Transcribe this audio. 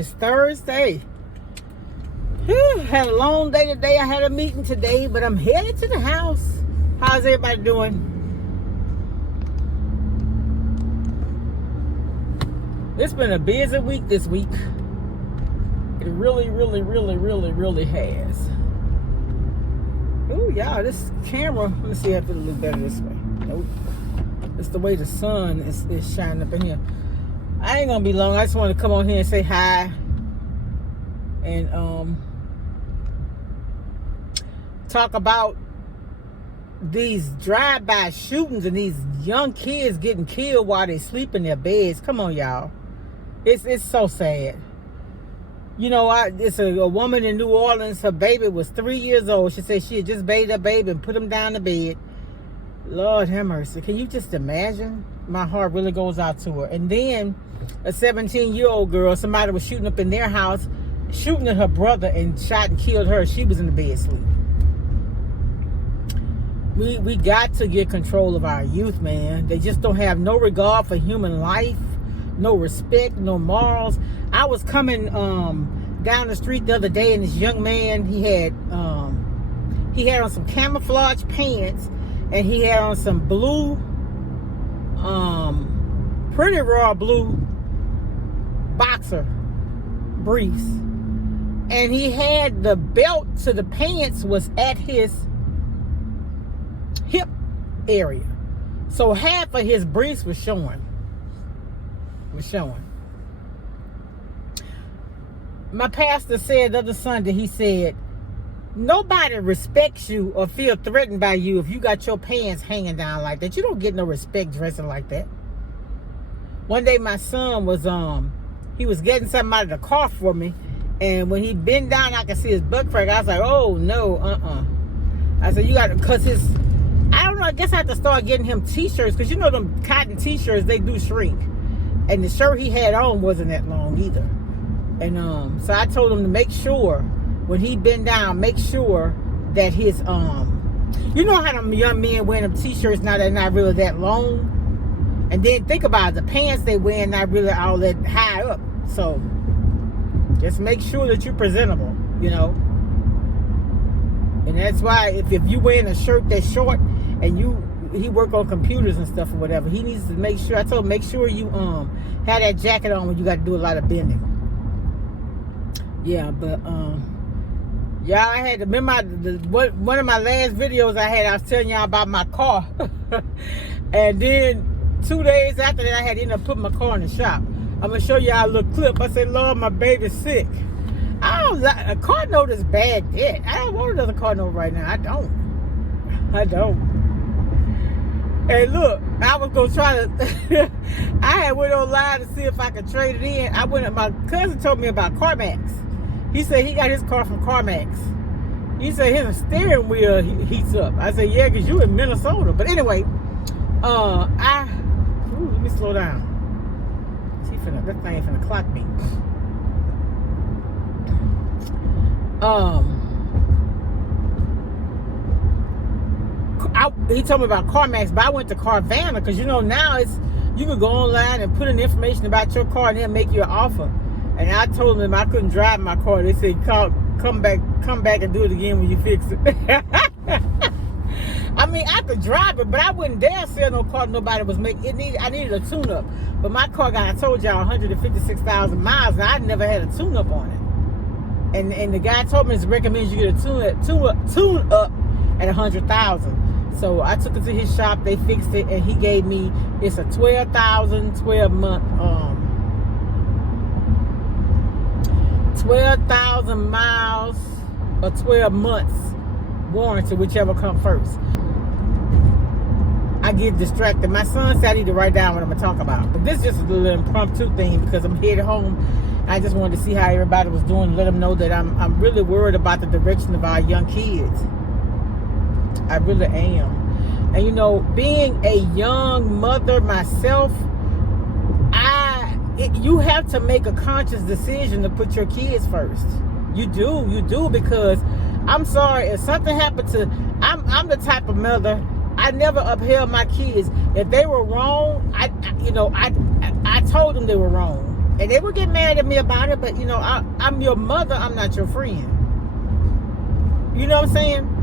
It's Thursday. Whew, had a long day today. I had a meeting today, but I'm headed to the house. How's everybody doing? It's been a busy week this week. It really has. Oh, y'all, this camera, let me see if it'll look better this way. Nope. It's the way the sun is shining up in here. I ain't gonna be long. I just want to come on here and say hi. And talk about these drive-by shootings and these young kids getting killed while they sleep in their beds. Come on, y'all. It's so sad. You know, it's a woman in New Orleans. Her baby was 3 years old. She said she had just bathed her baby and put him down the bed. Lord have mercy. Can you just imagine? My heart really goes out to her. And then a 17-year-old girl, somebody was shooting up in their house, shooting at her brother and shot and killed her. She was in the bed sleep. We got to get control of our youth, man. They just don't have no regard for human life, no respect, no morals. I was coming down the street the other day, and this young man, he had on some camouflage pants, and he had on some blue, pretty raw blue boxer briefs, and he had the belt to the pants was at his hip area, so half of his briefs was showing. My pastor said the other Sunday, he said, nobody respects you or feel threatened by you if you got your pants hanging down like that. You don't get no respect dressing like that. One day my son was he was getting something out of the car for me, and when he bent down, I could see his butt crack. I was like, oh no, I said, you got to, cause I don't know, I guess I have to start getting him t-shirts, because you know them cotton t-shirts, they do shrink. And the shirt he had on wasn't that long either. And so I told him to make sure when he bent down, make sure that his you know how them young men wearing them t-shirts now, they're not really that long. And then think about it, the pants they wear not really all that high up. So just make sure that you're presentable, you know. And that's why if you wearing a shirt that's short and he work on computers and stuff or whatever, he needs to make sure, I told him, make sure you have that jacket on when you got to do a lot of bending. Yeah, but y'all, I had to remember one of my last videos I was telling y'all about my car. And then 2 days after that, I had to end up putting my car in the shop. I'm gonna show y'all a little clip. I said, Lord, my baby's sick. A car note is bad debt. I don't want another car note right now. I don't. And look, I was gonna try to. I had went online to see if I could trade it in. My cousin told me about CarMax. He said he got his car from CarMax. He said his steering wheel heats up. I said, yeah, because you in Minnesota. But anyway, let me slow down. That thing finna clock me. He told me about CarMax, but I went to Carvana, because you know now you can go online and put in information about your car and they'll make you an offer. And I told them I couldn't drive my car. They said, come back and do it again when you fix it. I mean, I could drive it, but I wouldn't dare sell no car nobody was making. I needed a tune-up. But my car got, I told y'all, 156,000 miles, and I never had a tune-up on it. And the guy told me it recommends you get a tune-up at 100,000. So I took it to his shop, they fixed it, and he gave me, it's a 12,000 miles or 12 months warranty, whichever come first. I get distracted. My son said I need to write down what I'm gonna talk about, but this is just a little impromptu thing because I'm headed home. I just wanted to see how everybody was doing, let them know that I'm really worried about the direction of our young kids. I really am. And you know, being a young mother myself, you have to make a conscious decision to put your kids first. You do, because I'm sorry, if something happened to, I'm the type of mother, I never upheld my kids. If they were wrong, I told them they were wrong. And they would get mad at me about it, but you know, I'm your mother, I'm not your friend. You know what I'm saying?